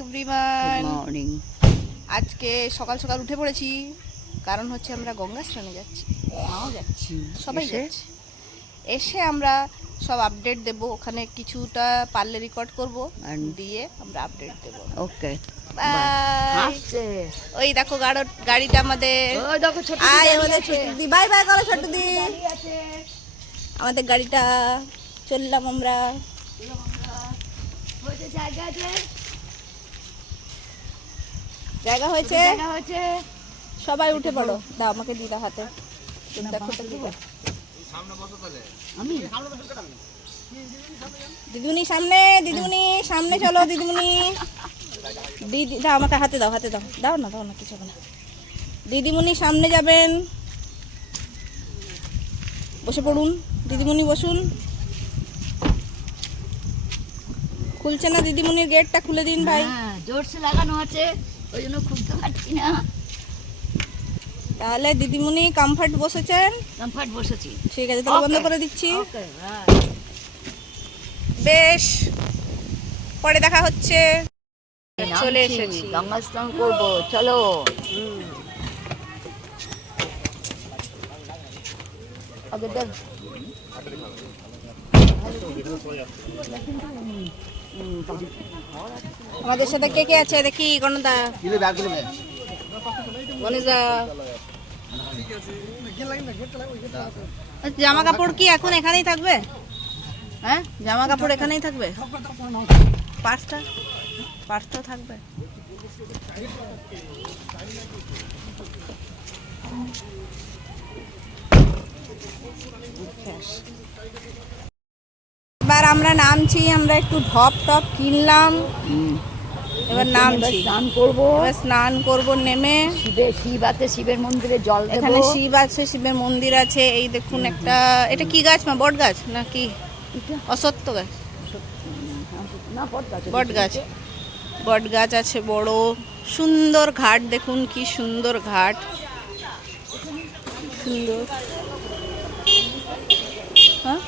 Everyone, good morning. আজকে সকাল সকাল উঠে পড়েছি, কারণ হচ্ছে আমরা গঙ্গা স্নানে যাচ্ছি, মাও যাচ্ছি, সবাই যাচ্ছি। এসে আমরা সব আপডেট দেব, ওখানে কিছুটা পারলে রেকর্ড করব, দিয়ে আমরা আপডেট দেব। Okay, by. ওই দেখো গাড়িটা আমাদের, আমাদের ছোটদি, বাই বাই করো ছোটদি। আমাদের গাড়িটা চললাম আমরা। জায়গা হয়েছে, সবাই উঠে পড়ো। দাও আমাকে দিদা হাতে। দেখো দিদিমণি সামনে, দিদিমণি সামনে চলো, দিদিমণি দিদি দাও আমাকে হাতে দাও, হাতে দাও, দাও না কিছু হবে না। দিদিমণি সামনে যাবেন, বসে পড়ুন দিদিমণি, বসুন। খুলছে না দিদিমণির গেটটা, খুলে দিন ভাই। জোরসে লাগানো আছে, ওই জন্য খুলতে পারছি না। তাহলে দিদিমণি কমফর্ট বসেছেন? কমফর্ট বসেছি, ঠিক আছে, তাহলে বন্ধ করে দিচ্ছি। ওকে, বেশ, পরে দেখা হচ্ছে। চলে এসেছি, গঙ্গা স্নান করবো, চলো। আগে দেখ, আমাদের সাথে কে কে আছে দেখি। গণদা, গণেশদা, জামা কাপড় কি এখন এখানেই থাকবে? হ্যাঁ, জামা কাপড় এখানেই থাকবে। পার্সটাও থাকবে। এবার আমরা নামছি, আমরা একটু ঢপ টপ কিনলাম, এবার নামছি, স্নান করবো নেমে। শিব আছে, শিবের মন্দিরে জল দেব। এখানে শিব আছে, শিবের মন্দির আছে। এই দেখুন একটা, এটা কি গাছ মা? বট গাছ নাকি অসত্য গাছ? বট গাছ, বট গাছ আছে বড়। সুন্দর ঘাট দেখুন, কি সুন্দর ঘাট, সুন্দর। হ্যাঁ,